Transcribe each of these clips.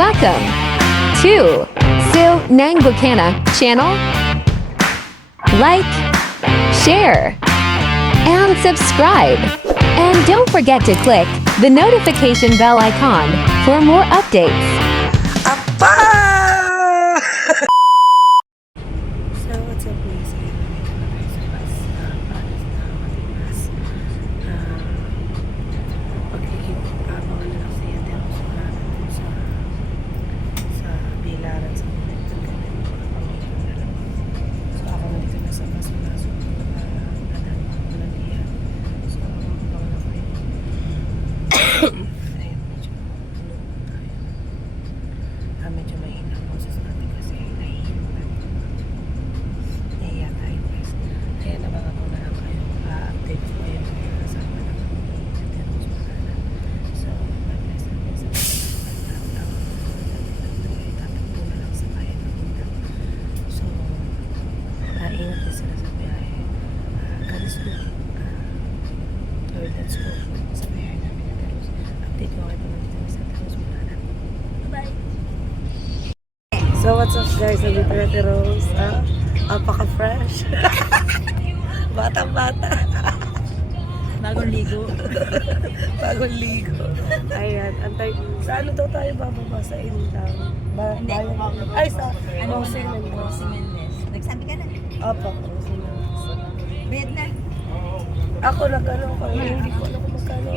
Welcome to Sil Nang Bukana channel. Like, share, and subscribe. And don't forget to click the notification bell icon for more updates. Apa! So, what's up guys? Abangan na lang siya dito sa bilaran sa so, ako na dito na sa bus na so, so, abangan na kayo. Ayun, medyo mahina ang boses natin kasi nahiya tayo guys. Kaya nabangan ko na lang kayo. Update ko kayo kung kasama na kami so, mag-bless natin sa tatakbo na lang sa bayan ng Indang. So, ingat din sila sa biyahe. God is good. Lord, let's go sa biyahe namin na Teros. Update ko kayo kung nandito na sa Teros. Bye! So, what's up guys? Nandito na Teros. Apaka-fresh. Bata-bata. Bagong ligo. Bagong ligo. Ayan. Antay. Sa ano daw tayo bababa? Sa Indang? Hindi. Ay, sa Ano Rosy mo na? Mendoza. Si Mendez. Nagsabi ka na? Opo, Rosy Mendoza. Bayad na. Ako nag-ano ko. Hindi ko alam kung magkano.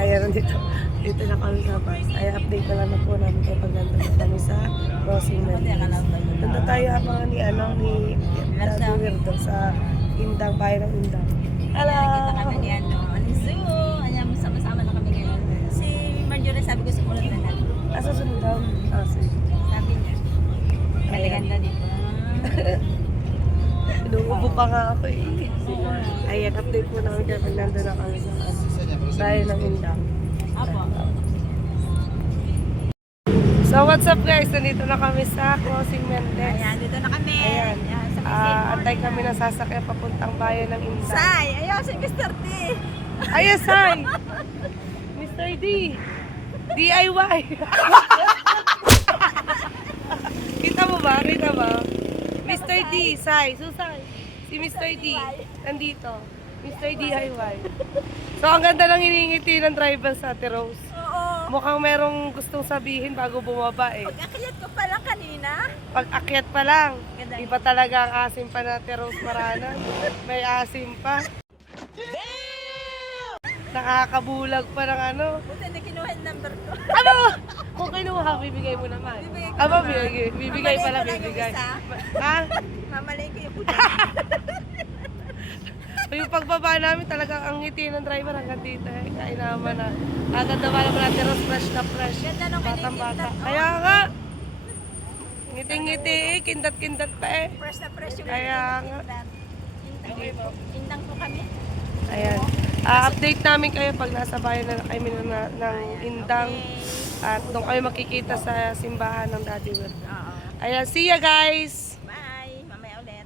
Ayan, nandito. Dito na kami sa bus. Ay, update ko lang na po namin kayo pag nandun na kami sa Rosy Mendoza. Nandun tayo habang ni Daddy Weirdo sa Indang, bayan ng Indang. Nakikita kami ni Alizu. Ayan, sama-sama na kami ngayon. Si Marjorie sabi ko sumunod na natin. Asa sunod daw? Sige. Sabi niya. Maganda dito. Inuubo pa nga ako eh. Ayan, update po namin kayo pag nandun na kami sa bayan ng Indang. Apo. So what's up guys? Nandito na kami sa Crossing Mendez. Ayan, dito na kami. Ayan. Ayan, sa Quezon. Antay kami ng sasakyan papuntang bayan ng Indang. Say! Ayaw si Mr. T. Ayos, hi! Mr. D! DIY! Kita mo ba? Kita ba? Mr. D, Sai, Susay. Si Mr. D, nandito. Mr. DIY. So, ang ganda ng hiningiti ng driver sa Ate Rose. Oo. Mukhang merong gustong sabihin bago bumaba eh. Pag-akiyat ko pa lang kanina. Pag akyat pa lang, Ganda. iba talaga ang asim pa na Ate Rose Marana. May asim pa. Nakakabulag pa ng ano. Buti na kinuha yung number ko. Ano? Kung kinuha, bibigay mo naman. Bibigay ko Aba, naman. bibigay pala, Mamalay ko lang yung bibigay. isa. Ha? Mamalay ko yung puti. Yung pagbaba namin talagang ang ngiti ng driver hanggang dito eh. Kaya naman na. Agad naman naman natin Rose, fresh na fresh. Ganda nung Batang bata. kinikindat, no? Kaya nga. Ngiti-ngiti eh. Kindat-kindat pa eh. Fresh na fresh yung Kaya nga. Indang po kami. Ayan. Update namin kayo pag nasa bayan na kami ng Indang. At doon kayo makikita sa simbahan ng Daddy Weirdo. Oo. Ayan, see ya guys! Bye! Mamaya ulit.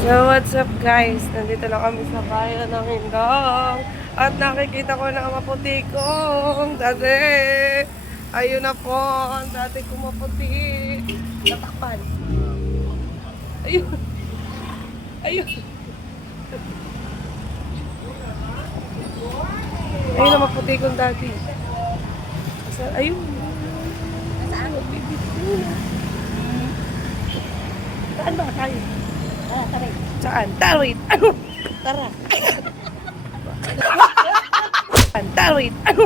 So what's up guys? Nandito na kami sa bayan ng Indang. At nakikita ko na ang maputi kong dati. Ayun na po, ang dati kong maputi. Natakpan. Ayun. Ayun. Ayun na maputi kong dati. Ayun. Saan? Saan ba tayo? Taray. Saan? Tarit! Ano? Tara. Saan? Tarit! Ano?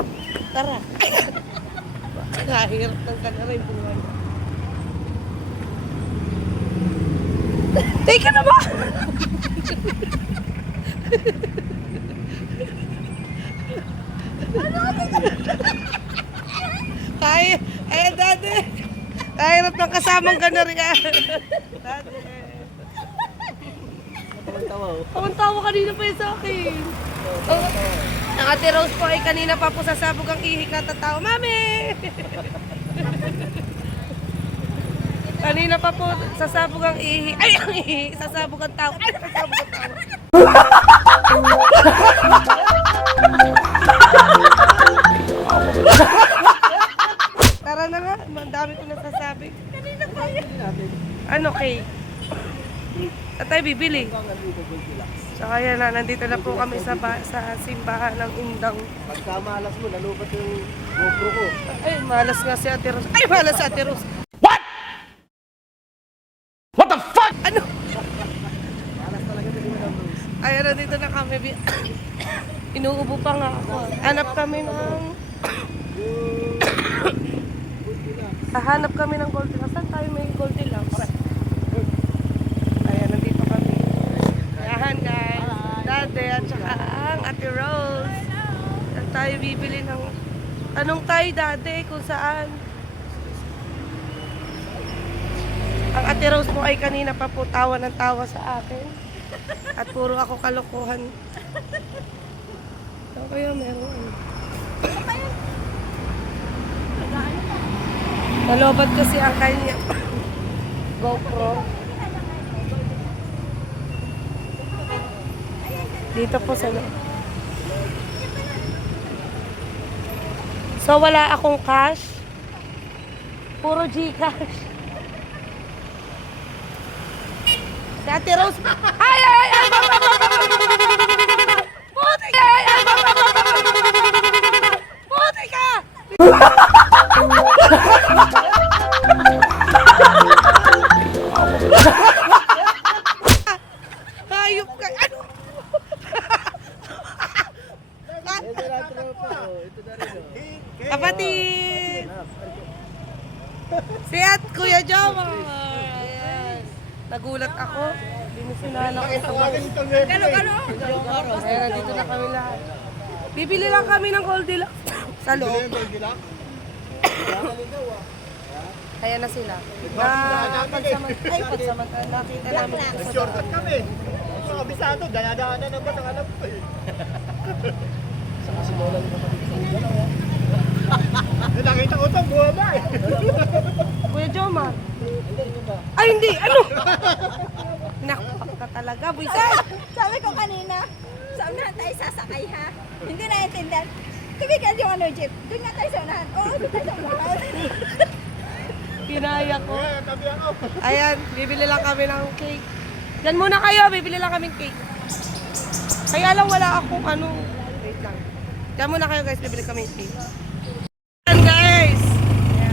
Tara! Nakahirap ng kanaray buhay. Teka na ba? Kaya, dati. Kahirap ng kasamang kanari ka. Dati. Tawan-tawa kanina pa yun sa akin. Ang Ate Rose po ay kanina pa po sasabog ang ihi katatawa. Mami! Kanina pa po sasabog ang ihi. Ay, ang ihi! Sasabog ang tao. Ay, sasabog ang tao. Ano, cake? At tayo bibili. So kaya na, nandito na po kami sa simbahan ng Indang. Pagka malas mo, nalubat yung GoPro ko. Ay, malas nga si Ate Rose. Ay, malas si Ate Rose. What the fuck? Ano? Malas talaga din yung Rose. Ayan, nandito na kami. Inuubo pa nga ako. Hanap kami ng... Hahanap kami ng Goldilocks. Saan tayo may Goldilocks? Ayan, nandito kami. Ayan, guys. Dati at saka ang Ate Rose. Saan tayo bibili ng... Anong tayo dati? Kung saan? Ang Ate Rose mo ay kanina pa po tawa ng tawa sa akin. At puro ako kalokohan. So, kaya meron. Nalobat kasi ang kanya GoPro. Dito po sa loob. So, wala akong cash. Puro Gcash. Si Ate Rose. Ay, ay, ay, ay! Puti ka! Ay, ay, puti ka! Hayop ka! Ano? Ito na tropa. Ito na rin. Kapatid! Si At Kuya Jomar! Ayan. Nagulat ako. Binisinahan ako sa bago. Ayan, dito na kami lahat. Bibili lang kami ng Goldilocks sa loob. Ayan na sila. Pagsamantala, nakita namin dito sa Shortcut kami. Mga kabisado, danadaanan ang batang alam ko eh. Saka si Lola yung kapatid sa dalawa. Nakita ko ito, buha ba eh. Kuya Jomar. Ay, hindi! Ano? Nakpak ka talaga, buisit! Sabi ko kanina, sa unahan tayo sasakay ha. Hindi naiintindihan. Tumigil yung ano, jeep. Doon nga tayo sa unahan. Oo, doon tayo sa unahan. Pinaya ko. Tabi ako. Ayan, bibili lang kami ng cake. Diyan muna kayo, bibili lang kami ng cake. Kaya lang wala akong ano. Wait lang. Diyan muna kayo guys, bibili kami ng cake. Ayan guys!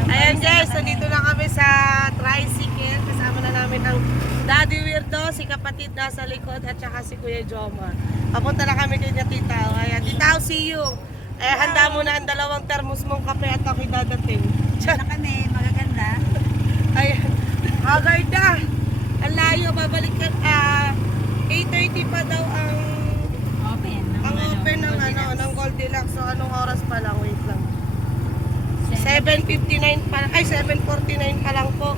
Ayan guys, nandito na kami sa tricycle. Kasama na namin ang Daddy Weirdo, si kapatid nasa likod at saka si Kuya Jomar. Papunta na kami kay Titao. Ayan, Titao, see you! Eh, handa mo na ang dalawang termos mong kape at ako'y dadating. Sana kami, magaganda. Ayan, agad na! Ang layo, babalik ka, 8:30 pa daw ang open ng ano, ng Goldilocks. So, anong oras pa lang? Wait lang. 7:59 pa, ay 7:49 pa lang po.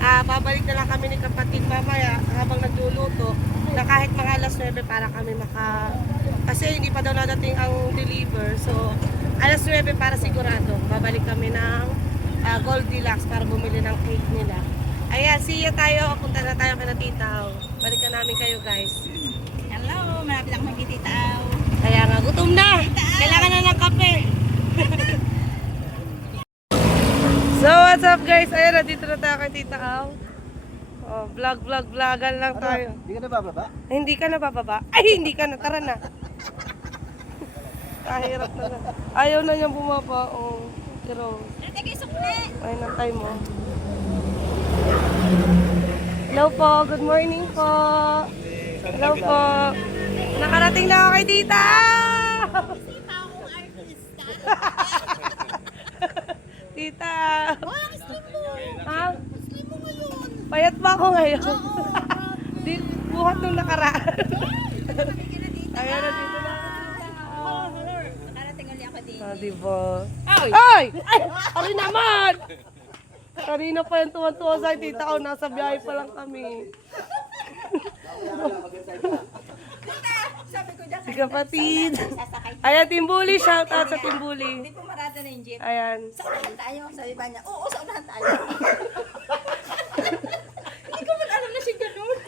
Babalik na lang kami ni kapatid mamaya habang nagluluto na kahit mga alas 9 para kami kasi hindi pa daw nadating ang deliver. So, alas 9 para sigurado. Babalik kami ng Goldilocks para bumili ng cake nila. Ayan, see you tayo. Punta na tayo kay Titaw. Balikan namin kayo guys. Hello, malapit lang magkititaaw. Kaya nga, gutom na. Kailangan na ng kape. So, what's up guys? Ayan, nandito na tayo kay Tita Au. Oh, vlogan lang tayo. Hindi ka na bababa? Hindi ka na bababa? Ay, hindi ka na. Tara na. Kahirap na lang. Ayaw na niyang bumaba. Oh, pero, Natigay sukli. ay, nantay mo. Hello po, good morning po. Hello po. Nakarating na ako kay Tita. Tita. Ha? Payat ba ako ngayon? Di, buhat nung nakaraan. Ayan na dito na. Nakarating ulit ako din. Ah, diba? Ay! Ay! Ari naman! Kanina pa yung tuwan-tuwa sa tita ko. Nasa biyahe pa lang kami. Sabi ko dyan, Si kapatid. sasakay. Ayan, Timbuli. Shout out sa Timbuli. Hindi pumarada na yung jeep. Ayan. Sa unahan tayo. Sabi ba niya, oo, sa unahan tayo. Hindi ko man alam na siya ganun.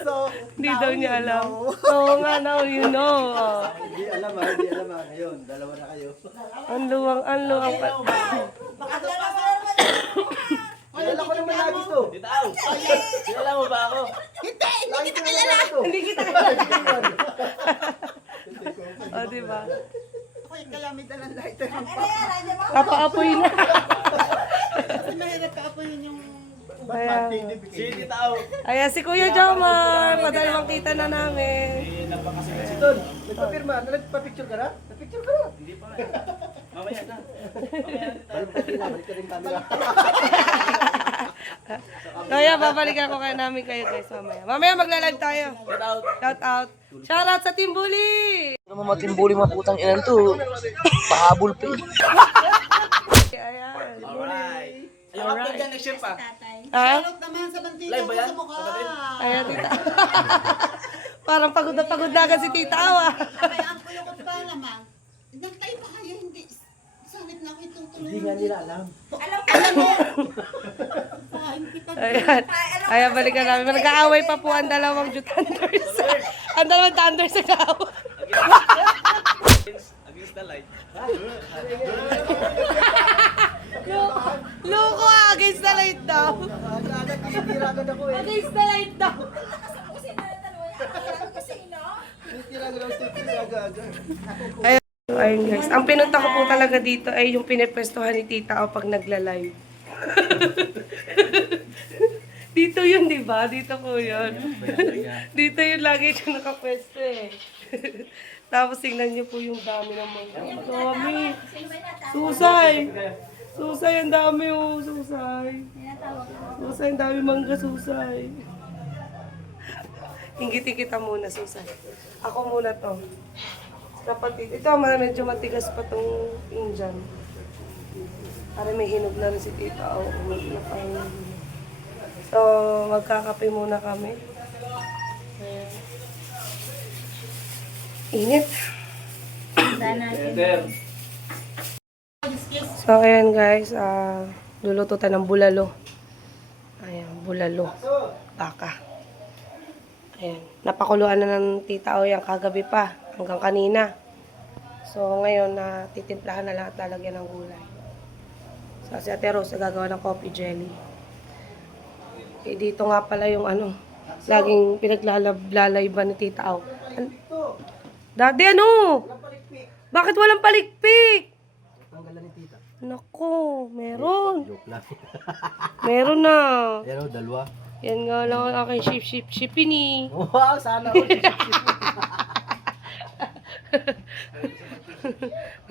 So, Hindi daw niya alam. Oo nga, now you know. Oh. hindi alam ha, hindi alam ha. Ngayon, dalawa na kayo. Ang luwang pa. Kilala ko naman lagi to. Kilala mo ba ako? Hindi kita kilala. Hindi kita kilala. O, diba? Ako'y kaya may dalang lighter. Ano yan? Ano mo? Kapaapoy na. Kasi mahirap ka po yun yung... Ayan. Sige, tao. Ayan, si Kuya Jomar. Padalawang kita na namin. Napakasikat. Don, nagpapirma. Nagpa-picture ka na? Nagpicture ka na. Hindi pa. Mamaya na. Balik ka rin camera. Kaya babalikan ko kayo namin kayo guys mamaya. Mamaya maglalag tayo. Shout out. Shout out sa Team Bully. Ano matimbuli mga putang inan to? Pahabol pa eh. Ayan. Alright. Ayun, upload yan next year pa. Ha? Salot naman sa bandila Live ba ko yan? sa mukha. Ayan, tita. Parang pagod na agad si tita Awa. Kaya ang kulukot pa naman. Nagtayo pa kayo, hindi. Sanit na ako itong tulungan. Hindi nga nila alam. Alam mo. Pahain kita. Ayan. Ayan, balikan namin. Nag-aaway pa po ang dalawang Jutanders. Ang dalawang Thunders nag-aaway. Against the light. Loko against the light daw. Agad-agad tinitira agad ako eh. Against the light daw. Kusina na dalawa yan. Akala ko kusina. Tinitira agad ako agad-agad. Ayun guys, ang pinunta ko po talaga dito ay yung pinipwestuhan ni Tita o pag nagla-live. Dito yun, di ba? Dito po yun. Dito yun lagi siya nakapwesto eh. Tapos tingnan niyo po yung dami ng mga. Dami. Susay. Susay, ang dami oh. Susay. Susay, ang dami mangga, Susay. Ingitin kita muna, Susay. Ako muna to. Kapatid. Ito, medyo matigas pa tong Indian. Para may hinog na rin si Tita. Oo, so, magkakape muna kami. Ayan. Init. So, ayan guys. Luluto tayo ng bulalo. Ayan, bulalo. Baka. Ayan. Napakuluan na ng Tita O yan kagabi pa. Hanggang kanina. So, ngayon, titimplahan na lang at lalagyan ng gulay. So, si Ate Rose, gagawa ng coffee jelly. Eh, dito nga pala yung laging pinaglalayban ni Tita Au. Daddy, ano? Bakit walang palikpik? Tanggalan ni tita. Nako, meron. Joke lang. Meron na. Yan o, dalawa. Yan nga lang ang aking shipini. Wow, sana all.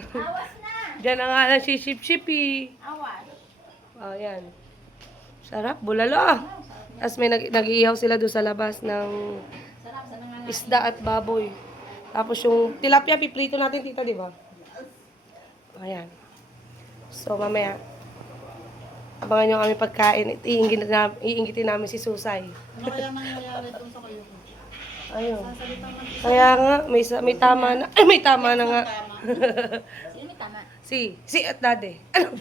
Awas na. Diyan na nga lang si shipi. Awas. Oh, yan. Sarap, bulalo ah. Tapos may nag-iihaw sila doon sa labas ng isda at baboy. Tapos yung tilapia, piprito natin, tita, di ba? Ayan. So, mamaya, abangan nyo kami pagkain. Iingitin namin si Susay. Ano kaya nangyayari doon sa kayo? Ayun. Kaya nga, may tama na. Ay, may tama na nga. Sino may tama? Si at daddy. Ano?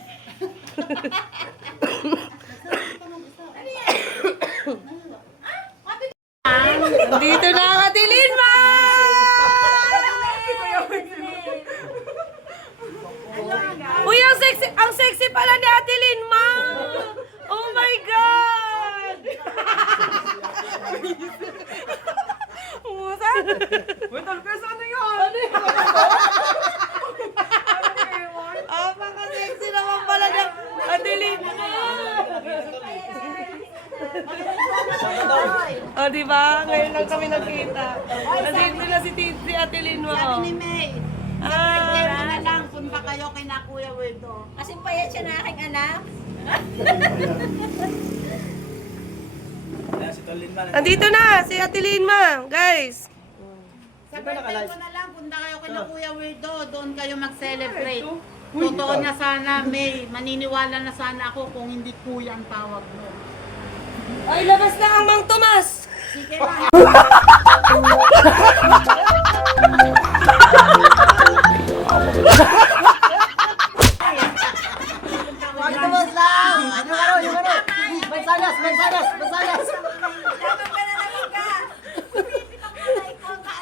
Dito na ang atilin mo! Uy, ang sexy pala ni Atilin Ma! Oh my God! Umusan? Wait, Alpes, ano yun? Ano yun? Paka-sexy naman pala ni Atilin Ma! O, diba? Ngayon lang kami nagkita. Nandito na si Atilin Ma. Sabi ni May, Ah, na lang, punta kayo kay na Kuya Wedo. Kasi payat siya na aking anak. Ayan, si Tolin man. Nandito na si Atilin Ma, guys. Sa birthday ko na lang, punta kayo kay na Kuya Wedo. Doon kayo mag-celebrate. Totoo na sana, May. Maniniwala na sana ako kung hindi Kuya ang tawag mo. Ay, labas na ang Mang Tomas. Sige na. Magtubos lang! Yung ano? Mansanas! Mansanas! Mansanas! Dapat ka na naman ka. Pumipit ako na ikaw ka.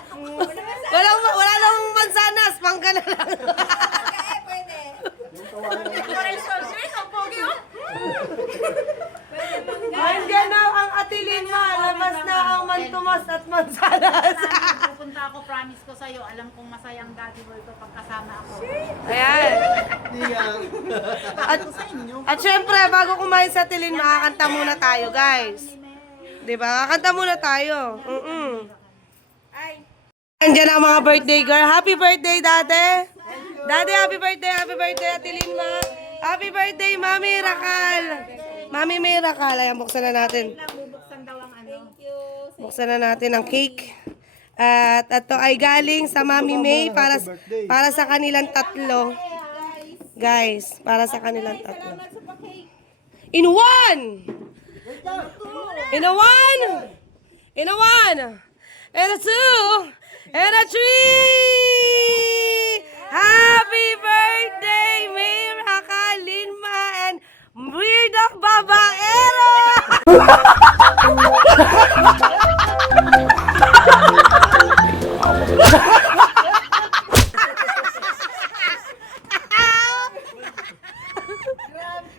Wala nang mansanas, mangga na lang. Pwede. Andiyan na Tilin Ma, labas na ang Mantumas at Mansanas. Pupunta ako, promise ko sa'yo. Alam kong masayang Daddy World to pagkasama ako. Ayan. At syempre, bago kumain sa Tilin Ma, kakanta muna tayo, guys. Diba? Kakanta muna tayo. Andiyan ang mga birthday girl. Happy birthday, Dade. Dade, happy birthday, Tilin Ma. Happy birthday, Mami Rakal. Mami Miracle. Ayan, buksan na natin. Bubuksan daw ang ano. Buksan na natin ang cake. At ito ay galing sa Mami May para sa kanilang tatlo. Guys, para sa kanilang tatlo. In one! In a one! In a one! And a two! And a three! Happy birthday, Miracle, Linma, and Weird of Babaero!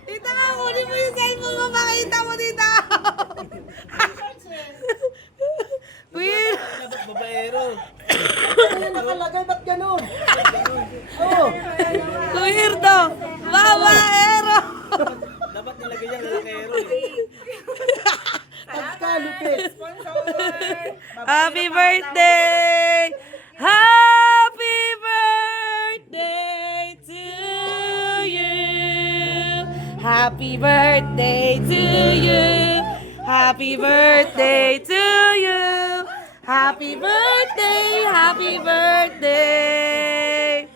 Ito nga, kunin mo yung cellphone mo, makita mo dito. Weird. Babaero. Nakalagay, ba't ganun? Weirdo. Babaero. Dapat nilagay niya lalakero eh. Pagkalupit. Happy birthday! Happy birthday to you! Happy birthday to you! Happy birthday to you! Happy birthday! Happy birthday!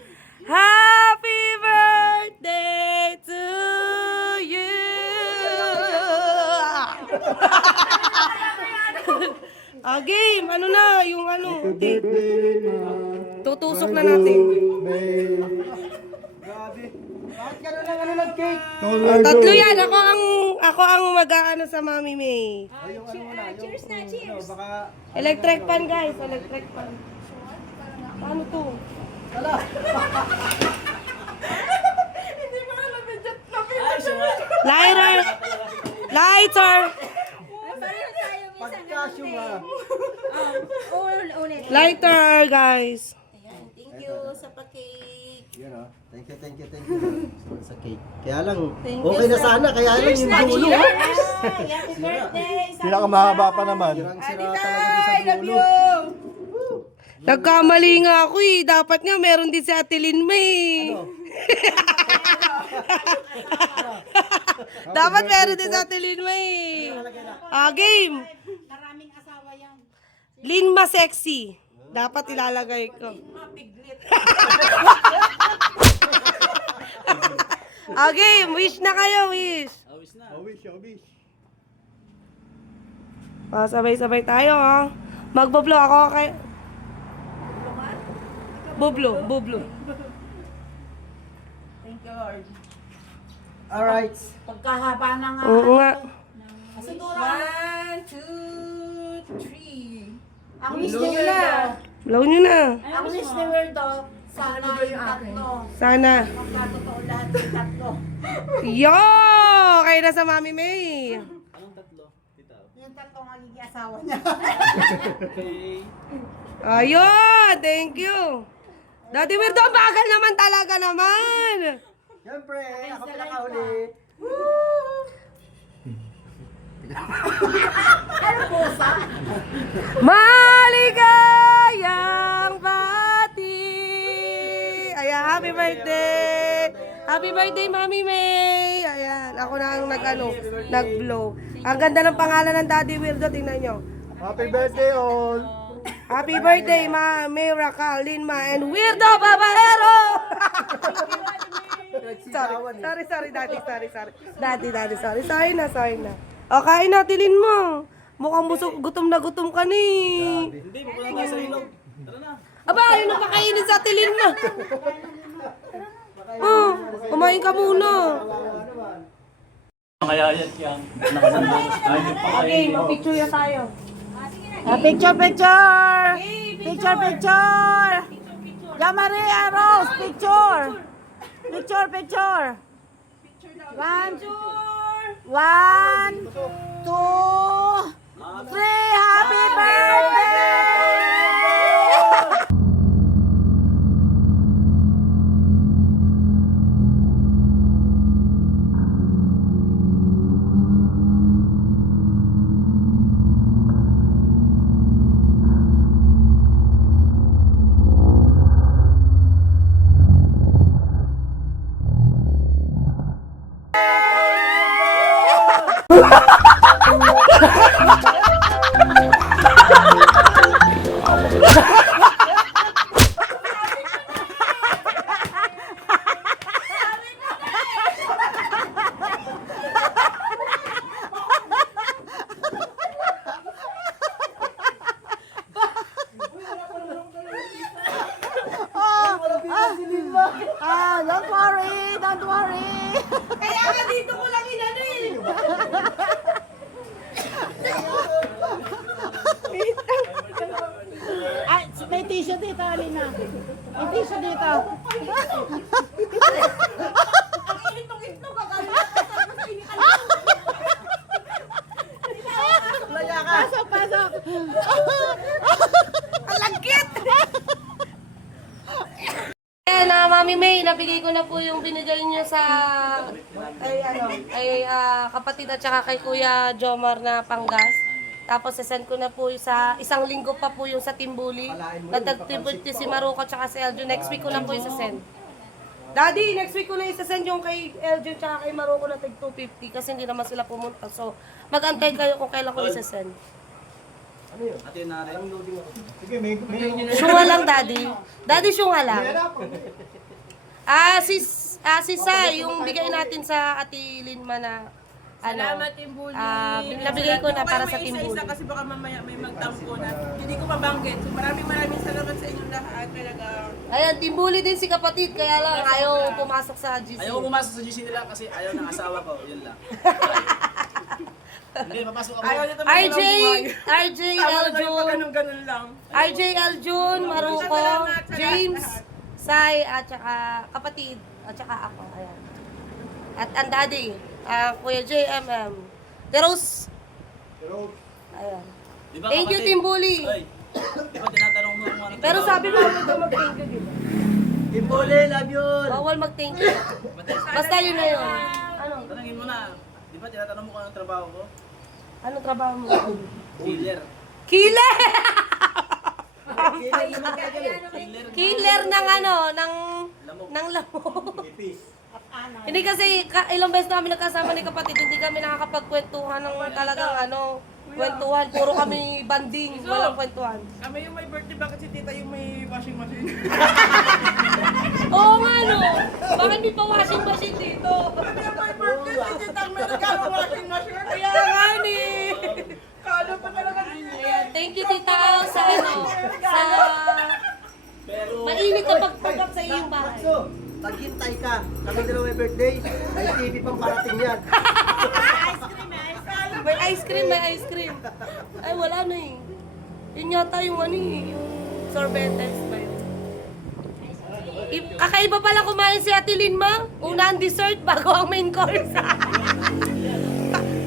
Happy birthday to you! Game! Ano na? Yung ano? Tutusok na natin. Grabe. Bakit ganun lang ano nag-cake? Tatlo yan. Ako ang mag-aano sa Mami May. Cheers na, cheers. Baka... Electric pan, guys. Electric pan. Paano to? Lighter! Lighter! Pareho tayo minsan. Pagkasyo ba? Ulit. Lighter, guys. Ayan, thank you sa pa-cake. Yan o. Thank you. Sa cake. Kaya lang, okay na sana. Kaya lang yung dulo. Happy birthday. Pinakamahaba pa naman. Sira talaga din sa dulo. Nagkamali nga ako eh. Dapat nga meron din si Ate Lin May. Dapat meron din si Ate Lin May. Game. Maraming asawa yan. Linma sexy. Dapat ilalagay ko. Game. Wish na kayo, wish. Wish. Sabay-sabay tayo, ha. Magboblo ako kay... Boblo. Thank you, Lord. Alright. Pagkahaba na nga. Oo nga. Siguro, 1, 2, 3. ang wish ni Wildo. Blow nyo na. Ang wish ni Wildo, sana yung tatlo. Sana. Magkatotoo lahat yung tatlo. Yo! Kayo na sa Mami May. Anong tatlo? Tita. Yung tatlo magiging asawa niya. Okay. Ayun! Thank you. Daddy Weirdo, ang bagal naman talaga naman. Siyempre, ako pinakahuli. Maligayang bati. Ayan, happy birthday. Happy birthday, Mami May. Ayan, ako na ang nag-blow. Ang ganda ng pangalan ng Daddy Weirdo, tingnan nyo. Happy birthday all. Happy birthday, Miracle, Linma, and Weirdo Babaero! Sorry, Daddy, sorry. Daddy, sorry. Sorry na. O, kain na, tilin mo. Mukhang gutom na gutom ka ni. Hindi, pupunta tayo sa ilog. Tara na. Aba, ayun na pakainin sa tilin mo. Oh, kumain ka muna. Kaya yan. Nakasandal. Okay, mag-picture na tayo. Picture! Yamari Rose, picture! One, two, Free happy birthday! Don't worry, don't worry. Kaya nga dito ko lang inano eh. Ay, may tissue dito, Alina. May tissue dito. Ang initong-itong kakalina. Pasok, pasok. Ang lagkit. Na Mami May, nabigay ko na po yung binigay niyo sa kapatid at saka kay Kuya Jomar na panggas. Tapos sasend ko na po sa isang linggo pa po yung sa Timbuli. Natagtibot si Maruco at saka si Eljo. Next week ko na po isasend. Daddy, next week ko na isasend yung kay Eljo at saka kay Maruco na tag 250 kasi hindi naman sila pumunta. So, mag-antay kayo kung kailan ko isasend. Sige, may Syunga lang, Daddy. Daddy, syunga lang. Si Sai, yung bigay natin sa Ate Linma na Salamat, Timbuli. nabigay ko na para sa Timbuli. Isa kasi baka mamaya may magtampo na. Hindi ko mabanggit. So maraming salamat sa inyong lahat. Talaga. Ayan, Timbuli din si kapatid, kaya lang ayaw pumasok sa GC. Ayaw ko pumasok sa GC nila kasi ayaw ng asawa ko. Yun lang. Hindi, papasok ako. Ayaw nito RJ Eljun, ganun lang. RJ Eljun, Maruco, James, Sai, at saka kapatid, at saka ako. Ayan. At ang daddy, Kuya JMM. The Rose. Ayan. Di ba, Thank you, kapatid? Timbuli. Hoy, di ba tinatanong mo kung ano Pero sabi mo, huwag daw mag-thank you, di ba? Timbuli, love yun! Bawal mag-thank you. Basta yun na yun. Ano? Tanungin mo na. Di ba tinatanong mo kung anong trabaho ko? Anong trabaho mo? Killer. Killer! Killer. Killer ng ano, ng lamok. Hindi kasi ilang beses namin nagkasama ni kapatid, hindi kami nakakapagkwentuhan ng talagang ano, kwentuhan. Puro kami banding, walang kwentuhan. Kami yung may birthday, bakit si tita yung may washing machine? Oo nga no, bakit may pa washing machine dito? Kami yung may birthday, si tita ang may regalo washing machine. Kaya nga ni. Kalo pa talaga Thank you Tita Al sa ano, sa mainit na pagpagap sa iyong bahay. Maghintay ka. Kami dalawa may birthday. May TV pang parating yan. May ice cream. Ay, wala na eh. Yun yata yung ano eh, yung sorbetes ba yun? Kakaiba pala kumain si Ate Linma. Una ang dessert bago ang main course.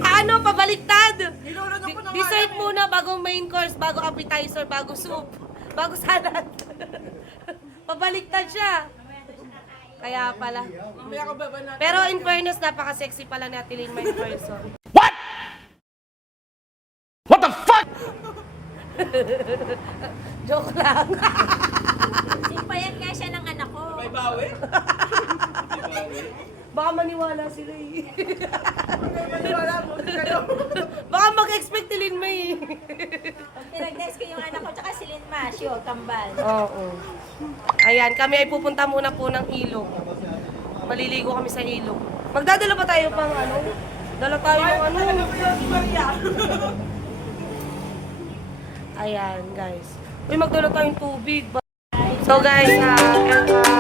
Ano, pabaliktad. Dessert muna bago main course, bago appetizer, bago soup, bago salad. Pabaliktad siya. Kaya pala. Mamaya ka baba natin. Pero in fairness, napaka-sexy pala ni Ate Linma in person. What the fuck? Joke lang. Simpayat nga siya ng anak ko. May bawi? Baka maniwala sila eh. Wala mo. Baka mag-expect ni Linma eh. Tinag-nice ko yung anak ko, tsaka si Linma, sure, kambal. Oo. Ayan, kami ay pupunta muna po ng ilog. Maliligo kami sa ilog. Magdadala pa tayo pang ano? Dala tayo ng ano? Ayan, guys. Uy, magdala tayong tubig. So guys,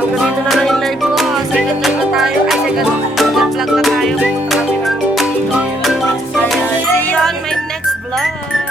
ganito na lang yung live ko. Second live na tayo. Ay, second vlog na tayo. Pupunta kami ng ilog. Ayan, see you on my next vlog.